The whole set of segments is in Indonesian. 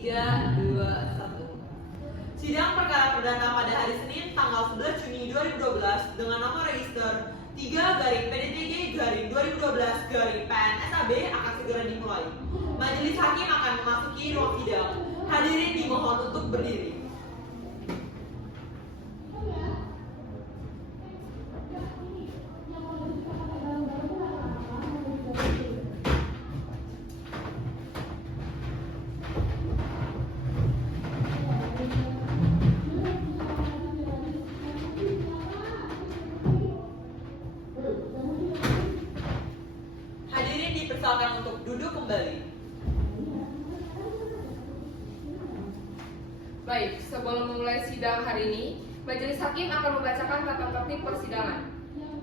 3, 2, 1. Sidang perkara perdata pada hari Senin tanggal 11 Juni 2012 dengan nomor register 3/PDTG/2012/PN SAB akan segera dimulai. Majelis hakim akan memasuki ruang sidang. Hadirin dimohon untuk berdiri. Hadirin dipersilakan untuk duduk kembali. Baik, sebelum memulai sidang hari ini, Majelis Hakim akan membacakan tata tertib persidangan.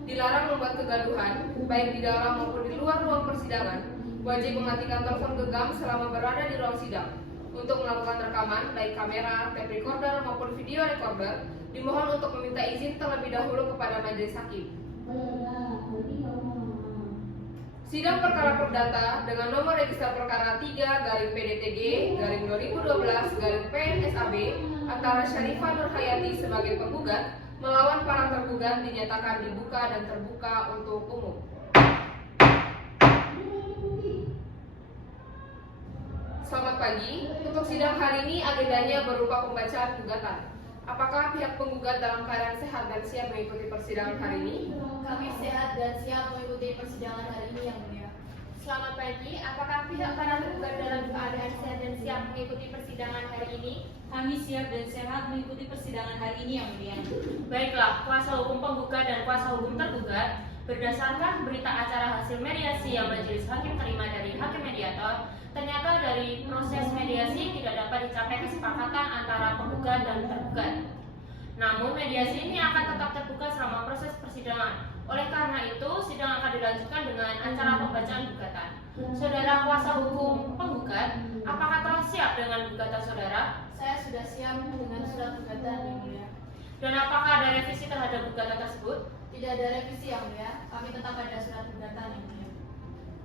Dilarang membuat kegaduhan, baik di dalam maupun di luar ruang persidangan. Wajib mematikan telepon genggam selama berada di ruang sidang. Untuk melakukan rekaman, baik kamera, tape recorder maupun video recorder, dimohon untuk meminta izin terlebih dahulu kepada Majelis Hakim. Sidang perkara perdata dengan nomor register perkara 3/PDTG/2012/PN SAB antara Syarifah Nurhayati sebagai penggugat melawan para tergugat dinyatakan dibuka dan terbuka untuk umum. Selamat pagi. Untuk sidang hari ini agendanya berupa pembacaan gugatan. Apakah pihak penggugat dalam keadaan sehat dan siap mengikuti persidangan hari ini? Kami sehat dan siap mengikuti persidangan hari ini, Yang Mulia. Selamat pagi, apakah pihak para tergugat dalam keadaan sehat dan siap mengikuti persidangan hari ini? Kami siap dan sehat mengikuti persidangan hari ini, Yang Mulia. Baiklah, kuasa hukum penggugat dan kuasa hukum tergugat berdasarkan berita acara hasil mediasi yang Majelis Hakim terima dari Hakim Mediator, ternyata dari proses mediasi tidak dapat dicapai kesepakatan antara penggugat dan tergugat. Namun mediasi ini akan tetap terbuka selama proses persidangan. Oleh karena itu, sidang akan dilanjutkan dengan acara pembacaan gugatan. Saudara kuasa hukum penggugat, apakah telah siap dengan gugatan saudara? Saya sudah siap dengan surat gugatan, Yang Mulia. Dan apakah ada revisi terhadap gugatan tersebut? Tidak ada revisi, Yang Mulia. Kami tetap ada surat gugatan, Yang Mulia.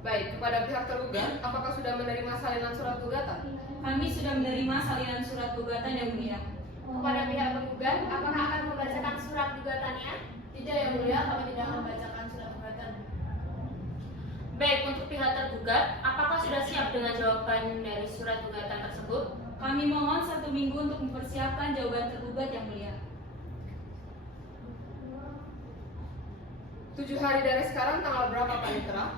Baik, kepada pihak tergugat, apakah sudah menerima salinan surat gugatan? Kami sudah menerima salinan surat gugatan, Yang Mulia. Kepada pihak penggugat, apakah akan membacakan surat gugatannya? Tidak, Yang Mulia. Kami tidak akan membacakan surat gugatan. Baik, untuk pihak tergugat, apakah sudah siap dengan jawaban dari surat gugatan tersebut? Kami mohon 1 minggu untuk mempersiapkan jawaban tergugat, Yang Mulia. 7 hari dari sekarang tanggal berapa, Panitera?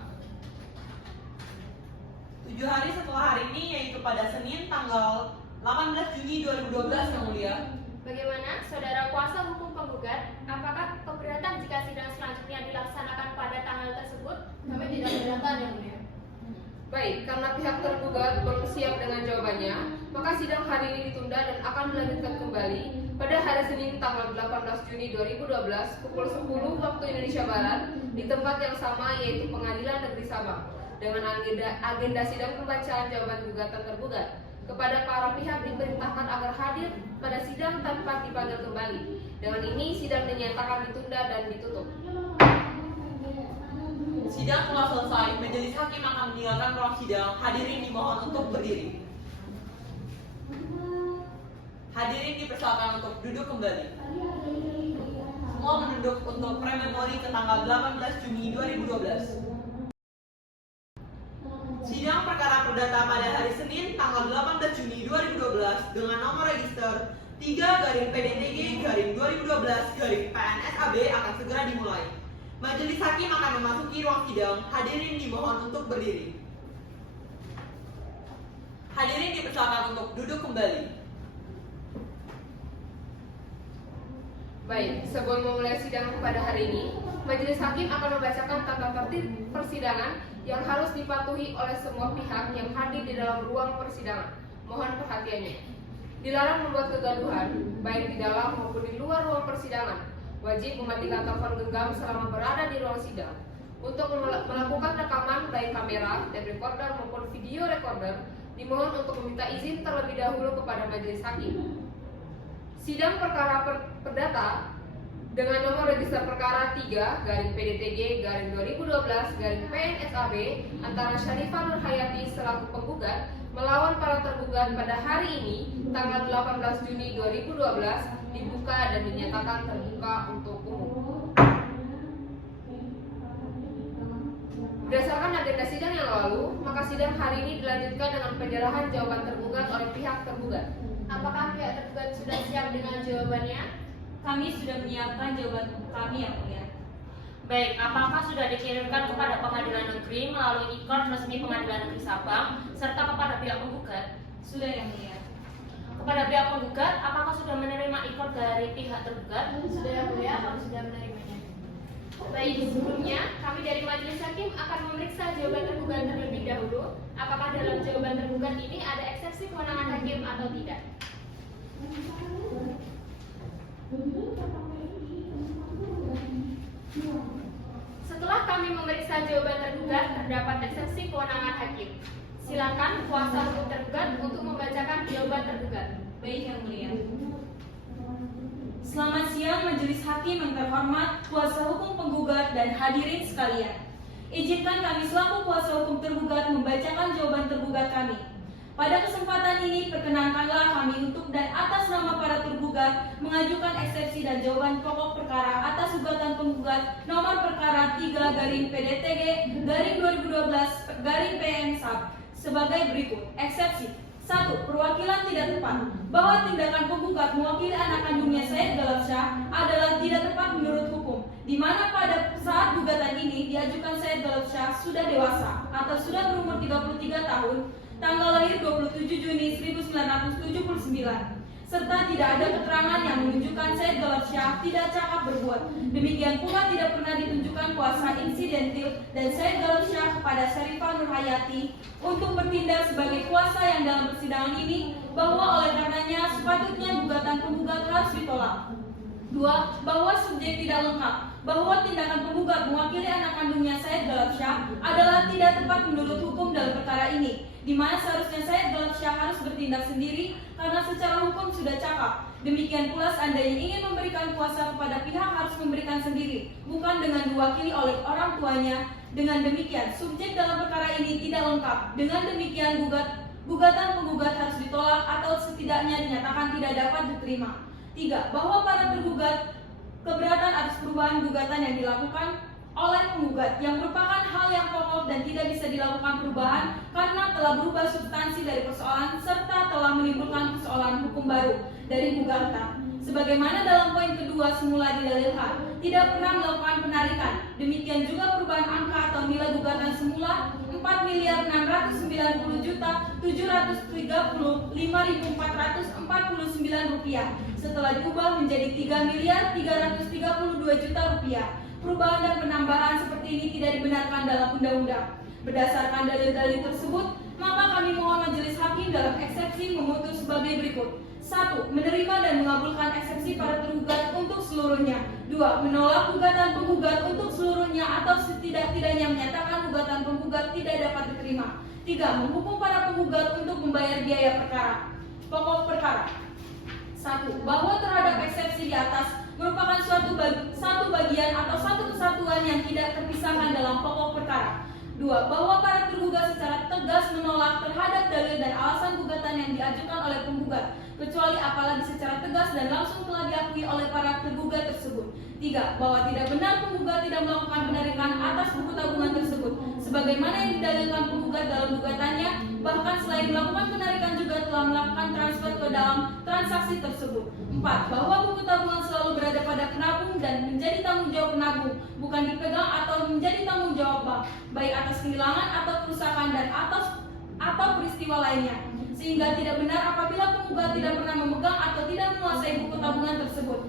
7 hari setelah hari ini, yaitu pada Senin tanggal 18 Juni 2012, Yang Mulia. Bagaimana, saudara kuasa hukum penggugat, apakah keberatan jika sidang selanjutnya dilaksanakan pada tanggal tersebut? Kami tidak keberatan, Yang Mulia. Baik, karena pihak tergugat belum siap dengan jawabannya, maka sidang hari ini ditunda dan akan dilanjutkan kembali pada hari Senin tanggal 18 Juni 2012 pukul 10 waktu Indonesia Barat di tempat yang sama, yaitu Pengadilan Negeri Sabang, dengan agenda sidang pembacaan jawaban gugatan tergugat. Kepada para pihak diperintahkan agar hadir pada sidang tanpa dipanggil kembali. Dengan ini sidang dinyatakan ditunda dan ditutup. Sidang telah selesai. Majelis hakim akan meninggalkan ruang sidang. Hadirin dimohon untuk berdiri. Hadirin dipersilakan untuk duduk kembali. Semua menunduk untuk prememori ke tanggal 18 Juni 2012. Sidang perkara perdata pada hari Senin tanggal 18 Juni 2012 dengan nomor register 3/PDTG/2012/PN SAB akan segera dimulai. Majelis hakim akan memasuki ruang sidang. Hadirin dimohon untuk berdiri. Hadirin dipersilakan untuk duduk kembali. Baik, sebelum memulai sidang pada hari ini, Majelis Hakim akan membacakan tata tertib persidangan yang harus dipatuhi oleh semua pihak yang hadir di dalam ruang persidangan. Mohon perhatiannya. Dilarang membuat kegaduhan, baik di dalam maupun di luar ruang persidangan. Wajib mematikan telepon genggam selama berada di ruang sidang. Untuk melakukan rekaman baik kamera, tape recorder maupun video recorder, dimohon untuk meminta izin terlebih dahulu kepada Majelis Hakim. Sidang perkara perdata dengan nomor register perkara 3/PDTG/2012/PN SAB antara Syarifah Nurhayati selaku penggugat melawan para tergugat tergugat pada hari ini, tanggal 18 Juni 2012, dibuka dan dinyatakan terbuka untuk umum. Berdasarkan agenda sidang yang lalu, maka sidang hari ini dilanjutkan dengan penyerahan jawaban tergugat oleh pihak tergugat. Apakah pihak tergugat sudah siap dengan jawabannya? Kami sudah menyiapkan jawaban kami yang mulia. Baik, apakah sudah dikirimkan kepada pengadilan negeri melalui e-court resmi pengadilan negeri Sabang serta kepada pihak penggugat? Sudah yang mulia. Kepada pihak penggugat, apakah sudah menerima e-court dari pihak tergugat? Sudah yang mulia, kami sudah menerimanya. Baik, sebelumnya kami dari Majelis Hakim akan memeriksa jawaban tergugat terlebih dahulu. Apakah dalam jawaban tergugat ini ada eksepsi kewenangan hakim atau tidak? Setelah kami memeriksa jawaban tergugat, terdapat eksepsi kewenangan hakim. Silakan kuasa hukum tergugat untuk membacakan jawaban tergugat. Baik yang mulia. Selamat siang Majelis Hakim yang terhormat, kuasa hukum penggugat dan hadirin sekalian. Izinkan kami selaku kuasa hukum tergugat membacakan jawaban tergugat kami. Pada kesempatan ini perkenankanlah kami untuk dan atas nama para tergugat mengajukan eksepsi dan jawaban pokok perkara atas gugatan penggugat nomor perkara 3/PDTG/2012/PN Sab sebagai berikut. Eksepsi 1. Perwakilan tidak tepat bahwa tindakan penggugat mewakili anak kandungnya Said Galabsyah adalah tidak tepat menurut hukum, di mana pada saat gugatan ini diajukan Said Galabsyah sudah dewasa atau sudah berumur 33 tahun, tanggal lahir 27 Juni 1979, serta tidak ada keterangan yang menunjukkan Said Galabsyah tidak cakap berbuat. Demikian pula tidak pernah ditunjukkan kuasa insidentil dan Said Galabsyah kepada Syarifah Nurhayati untuk bertindak sebagai kuasa yang dalam persidangan ini, bahwa oleh karenanya sepatutnya gugatan penggugat harus ditolak. 2. Bahwa subjek tidak lengkap bahwa tindakan penggugat mewakili anak kandungnya Said Galabsyah adalah tidak tepat menurut hukum dalam perkara ini, di mana seharusnya Said Galabsyah harus bertindak sendiri karena secara hukum sudah cakap. Demikian pula seandainya ingin memberikan kuasa kepada pihak harus memberikan sendiri, bukan dengan diwakili oleh orang tuanya. Dengan demikian, subjek dalam perkara ini tidak lengkap. Dengan demikian, gugatan penggugat harus ditolak atau setidaknya dinyatakan tidak dapat diterima. 3. Bahwa para tergugat keberatan atas perubahan gugatan yang dilakukan oleh penggugat yang merupakan hal yang pokok dan tidak bisa dilakukan perubahan karena telah berubah substansi dari persoalan serta telah menimbulkan persoalan hukum baru dari gugatan. Sebagaimana dalam poin kedua semula didalilkan, tidak pernah melakukan penarikan. Demikian juga perubahan angka atau nilai gugatan semula 4.609.735.449 rupiah setelah diubah menjadi 3.332 juta rupiah. Perubahan dan penambahan seperti ini tidak dibenarkan dalam undang-undang. Berdasarkan dalil-dalil tersebut, maka kami mohon Majelis Hakim dalam eksepsi memutus sebagai berikut. 1. Menerima dan mengabulkan eksepsi para tergugat untuk seluruhnya. 2. Menolak gugatan penggugat untuk seluruhnya atau setidak-tidaknya menyatakan gugatan penggugat tidak dapat diterima. 3. Menghukum para penggugat untuk membayar biaya perkara. Pokok perkara 1. Bahwa terhadap eksepsi di atas merupakan satu bagian atau satu kesatuan yang tidak terpisahkan dalam pokok perkara. 2. Bahwa para tergugat secara tegas menolak terhadap dalil dan alasan gugatan yang diajukan oleh penggugat, kecuali apalagi secara tegas dan langsung telah diakui oleh para tergugat tersebut. 3. Bahwa tidak benar penggugat tidak melakukan penarikan atas buku tabungan tersebut, sebagaimana yang didalilkan penggugat dalam gugatannya, bahkan selain melakukan penarikan juga telah melakukan transfer ke dalam transaksi tersebut. 4. Bahwa buku tabungan selalu berada pada penabung dan menjadi tanggung jawab penabung, bukan dipegang atau menjadi tanggung jawab bank, baik atas kehilangan atau kerusakan dan atau peristiwa lainnya. Sehingga tidak benar apabila penggugat tidak pernah memegang atau tidak menguasai buku tabungan tersebut.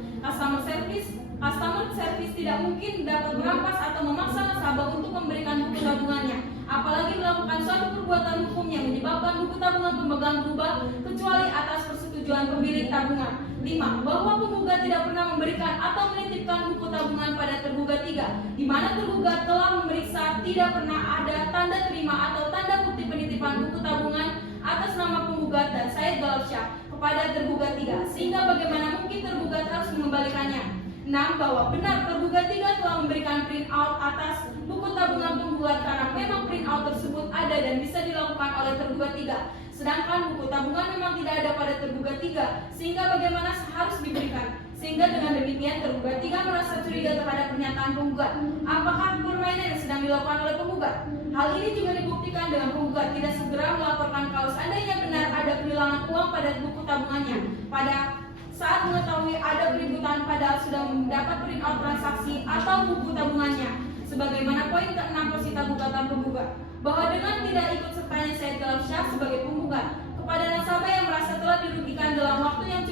Customer service tidak mungkin dapat merampas atau memaksa nasabah untuk memberikan buku tabungannya, apalagi melakukan suatu perbuatan hukum yang menyebabkan buku tabungan pemegang berubah kecuali atas persetujuan pemilik tabungan. 5. Bahwa penggugat tidak pernah memberikan atau menitipkan buku tabungan pada tergugat 3, di mana tergugat telah memeriksa tidak pernah ada tanda terima atau tanda bukti penitipan buku tabungan atas nama penggugat dan Said Galabsyah kepada tergugat 3, sehingga bagaimana mungkin tergugat harus mengembalikannya. 6. Bahwa benar tergugat 3 telah memberikan print out atas buku tabungan penggugat karena memang print out tersebut ada dan bisa dilakukan oleh tergugat 3, Sedangkan buku tabungan memang tidak ada pada tergugat 3, sehingga bagaimana harus diberikan. Sehingga dengan demikian tergugat 3 merasa curiga terhadap pernyataan penggugat. Apakah permainan yang sedang dilakukan oleh penggugat? Hal ini juga dibuktikan dengan penggugat tidak segera melaporkan kalau seandainya benar ada penghilangan uang pada buku tabungannya. Pada saat mengetahui ada keributan padahal sudah mendapat printout transaksi atau buku tabungannya. Sebagaimana poin ke-6 posita gugatan penggugat, bahwa dengan tidak ikut sertanya Said Galapsyah sebagai penggugat kepada nasabah yang merasa telah dirugikan dalam waktu yang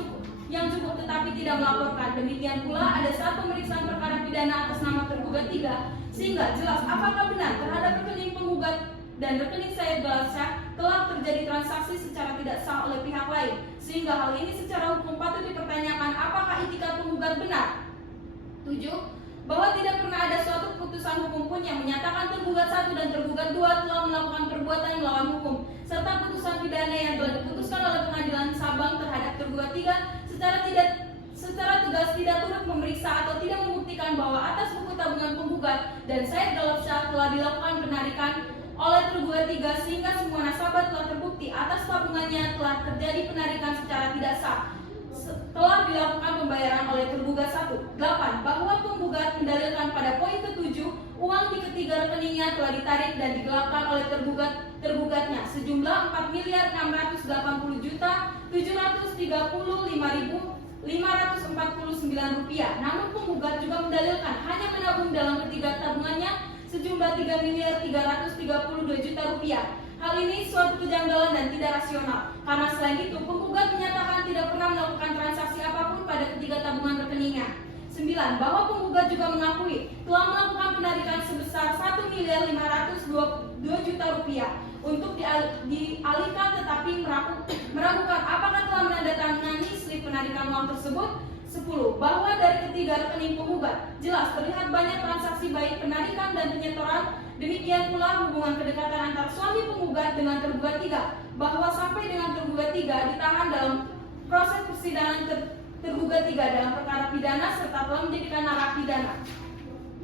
cukup tetapi tidak melaporkan. Demikian pula ada saat pemeriksaan perkara pidana atas nama tergugat 3, sehingga jelas apakah benar terhadap rekening penggugat dan rekening Said Galapsyah telah terjadi transaksi secara tidak sah oleh pihak lain, sehingga hal ini secara hukum patut dipertanyakan apakah itikat penggugat benar. 7. Bahwa tidak pernah ada suatu putusan hukum pun yang menyatakan tergugat 1 dan tergugat 2 telah melakukan perbuatan melawan hukum, serta putusan pidana yang telah diputuskan oleh pengadilan Sabang terhadap tergugat 3 secara tegas tidak turut memeriksa atau tidak membuktikan bahwa atas buku tabungan penggugat dan Said Galapsyah telah dilakukan penarikan oleh tergugat 3 sehingga semua nasabah telah terbukti atas tabungannya telah terjadi penarikan secara tidak sah telah dilakukan pembayaran oleh tergugat 1. 8. Bahwa penggugat mendalilkan pada poin ke-7 uang di ketiga rekeningnya telah ditarik dan digelapkan oleh tergugatnya sejumlah 4.680.735.549 rupiah. Namun penggugat juga mendalilkan hanya menabung dalam ketiga tabungannya sejumlah 3.332.000.000 rupiah. Hal ini suatu kejanggalan dan tidak rasional, karena selain itu penggugat menyatakan tidak pernah melakukan transaksi apapun pada ketiga tabungan rekeningnya. 9. Bahwa penggugat juga mengakui telah melakukan penarikan sebesar 1.502.000.000 rupiah untuk dialihkan tetapi meragukan apakah telah menandatangani slip penarikan uang tersebut. 10. Bahwa dari ketiga rekening penggugat jelas terlihat banyak transaksi baik penarikan dan penyetoran. Demikian pula hubungan kedekatan antara suami penggugat dengan tergugat 3, bahwa sampai dengan tergugat 3 ditahan dalam proses persidangan tergugat 3 dalam perkara pidana serta telah menjadikan narapidana.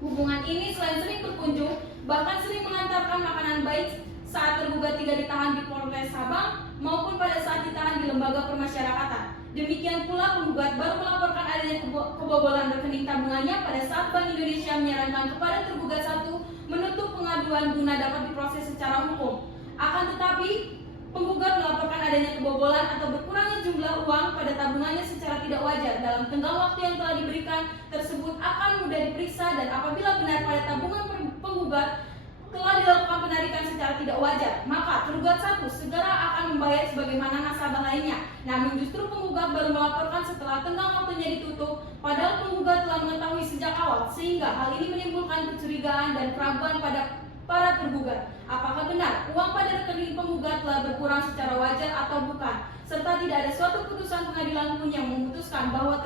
Hubungan ini selain sering berkunjung, bahkan sering mengantarkan makanan baik saat tergugat 3 ditahan di Polres Sabang maupun pada saat ditahan di lembaga permasyarakatan. Demikian pula penggugat baru melaporkan adanya kebobolan rekening tabungannya pada saat Bank Indonesia menyarankan kepada tergugat 1 menutup pengaduan guna dapat diproses secara hukum. Akan tetapi penggugat melaporkan adanya kebobolan atau berkurangnya jumlah uang pada tabungannya secara tidak wajar dalam tenggang waktu yang telah diberikan tersebut akan mudah diperiksa, dan apabila benar pada tabungan penggugat telah dilakukan penarikan secara tidak wajar, maka tergugat 1 segera akan membayar sebagaimana nasabah lainnya. Namun justru penggugat baru melaporkan setelah tenggang waktunya ditutup, padahal penggugat telah mengetahui sejak awal, sehingga hal ini menimbulkan kecurigaan dan keraguan pada para tergugat. Apakah benar uang pada rekening penggugat telah berkurang secara wajar atau bukan, serta tidak ada suatu putusan pengadilan pun yang memutuskan bahwa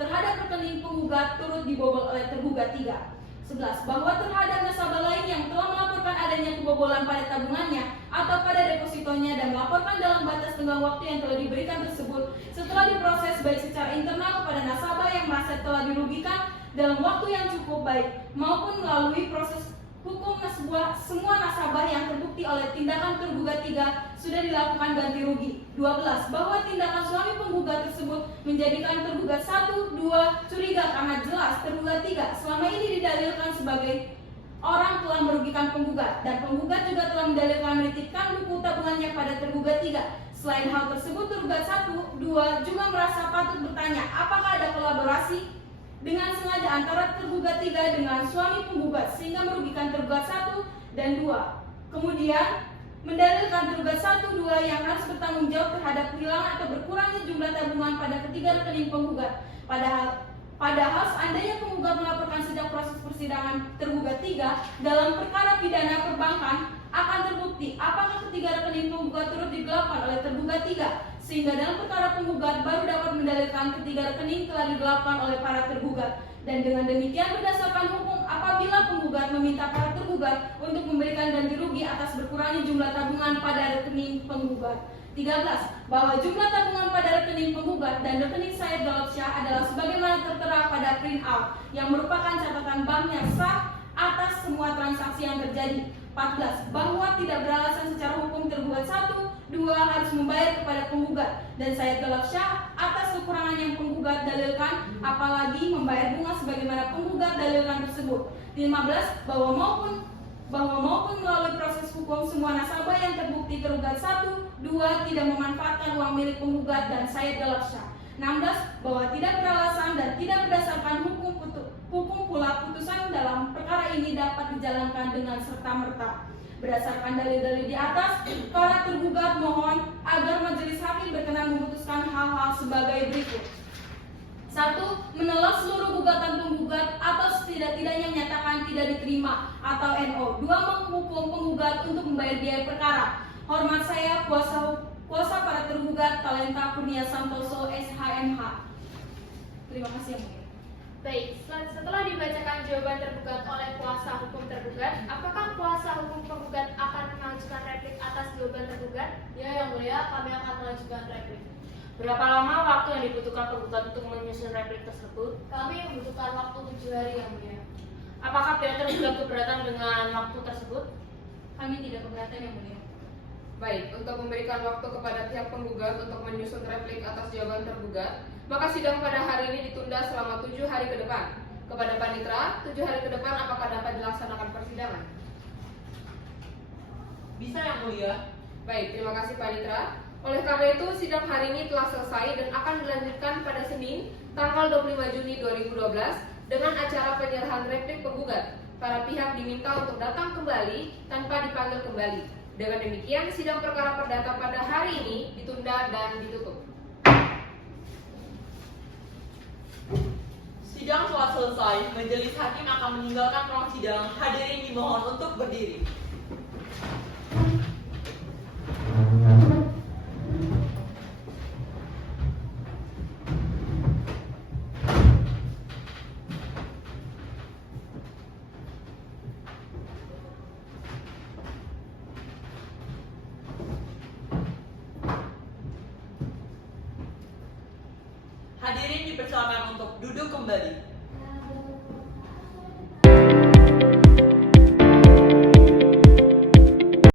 terhadap rekening penggugat turut dibobol oleh tergugat 3. 11. Bahwa terhadap nasabah lain yang telah melaporkan adanya kebobolan pada tabungannya atau pada depositonya dan melaporkan dalam batas tenggang waktu yang telah diberikan tersebut setelah diproses baik secara internal kepada nasabah yang merasa telah dirugikan dalam waktu yang cukup baik maupun melalui proses hukum semua nasabah yang terbukti oleh tindakan tergugat 3 sudah dilakukan ganti rugi. 12. Bahwa tindakan suami penggugat tersebut menjadikan tergugat 1, 2 curiga karena jelas tergugat 3 selama ini didalilkan sebagai orang telah merugikan penggugat, dan penggugat juga telah mendalilkan menitipkan buku tabungannya pada tergugat 3. Selain hal tersebut, tergugat 1, 2 juga merasa patut bertanya apakah ada kolaborasi dengan sengaja antara tergugat 3 dengan suami penggugat sehingga merugikan tergugat 1 dan 2. Kemudian mendalilkan tergugat 1, 2 yang harus bertanggung jawab terhadap kehilangan atau berkurangnya jumlah tabungan pada ketiga rekening penggugat. Padahal seandainya penggugat melaporkan sejak proses persidangan tergugat 3 dalam perkara pidana perbankan akan terbukti apakah ketiga rekening penggugat turut digelapkan oleh tergugat 3, sehingga dalam perkara penggugat baru dapat mendalilkan ketiga rekening telah digelapkan oleh para tergugat. Dan dengan demikian berdasarkan hukum, apabila penggugat meminta para tergugat untuk memberikan ganti rugi atas berkurangnya jumlah tabungan pada rekening penggugat. 13. Bahwa jumlah tabungan pada rekening penggugat dan rekening Said Galapsyah adalah sebagaimana tertera pada printout yang merupakan catatan bank yang sah atas semua transaksi yang terjadi. 14. Bahwa tidak beralasan secara hukum tergugat 1, 2 harus membayar kepada penggugat dan saya gelap syah atas kekurangan yang penggugat dalilkan, apalagi membayar bunga sebagaimana penggugat dalilkan tersebut. 15 bahwa maupun melalui proses hukum semua nasabah yang terbukti tergugat 1, 2 tidak memanfaatkan uang milik penggugat dan saya gelap syah. 16 bahwa tidak beralasan dan tidak berdasarkan hukum pula putusan dalam perkara ini dapat dijalankan dengan serta-merta. Berdasarkan dalil-dalil di atas, para tergugat mohon agar majelis hakim berkenan memutuskan hal-hal sebagai berikut. 1. Menolak seluruh gugatan penggugat atau setidak-tidaknya menyatakan tidak diterima atau NO. 2. Menghukum penggugat untuk membayar biaya perkara. Hormat saya kuasa para tergugat Talenta Kurnia Santoso SHMH. Terima kasih yang mulia. Baik, setelah dibacakan jawaban tergugat oleh kuasa hukum tergugat, apakah kuasa hukum penggugat akan mengajukan replik atas jawaban tergugat? Ya, yang mulia, kami akan mengajukan replik. Berapa lama waktu yang dibutuhkan penggugat untuk menyusun replik tersebut? Kami membutuhkan waktu 7 hari, yang mulia. Apakah pihak tergugat keberatan dengan waktu tersebut? Kami tidak keberatan yang mulia. Baik, untuk memberikan waktu kepada pihak penggugat untuk menyusun replik atas jawaban tergugat, maka sidang pada hari ini ditunda selama 7 hari ke depan. Kepada Panitra, 7 hari ke depan apakah dapat dilaksanakan persidangan? Bisa yang mulia. Baik, terima kasih Panitra. Oleh karena itu, sidang hari ini telah selesai dan akan dilanjutkan pada Senin, tanggal 25 Juni 2012 dengan acara penyerahan replik penggugat. Para pihak diminta untuk datang kembali tanpa dipanggil kembali. Dengan demikian, sidang perkara perdata pada hari ini ditunda dan ditutup. Sidang telah selesai. Majelis hakim akan meninggalkan ruang sidang. Hadirin dimohon untuk berdiri. Hadirin dipersilakan untuk duduk kembali.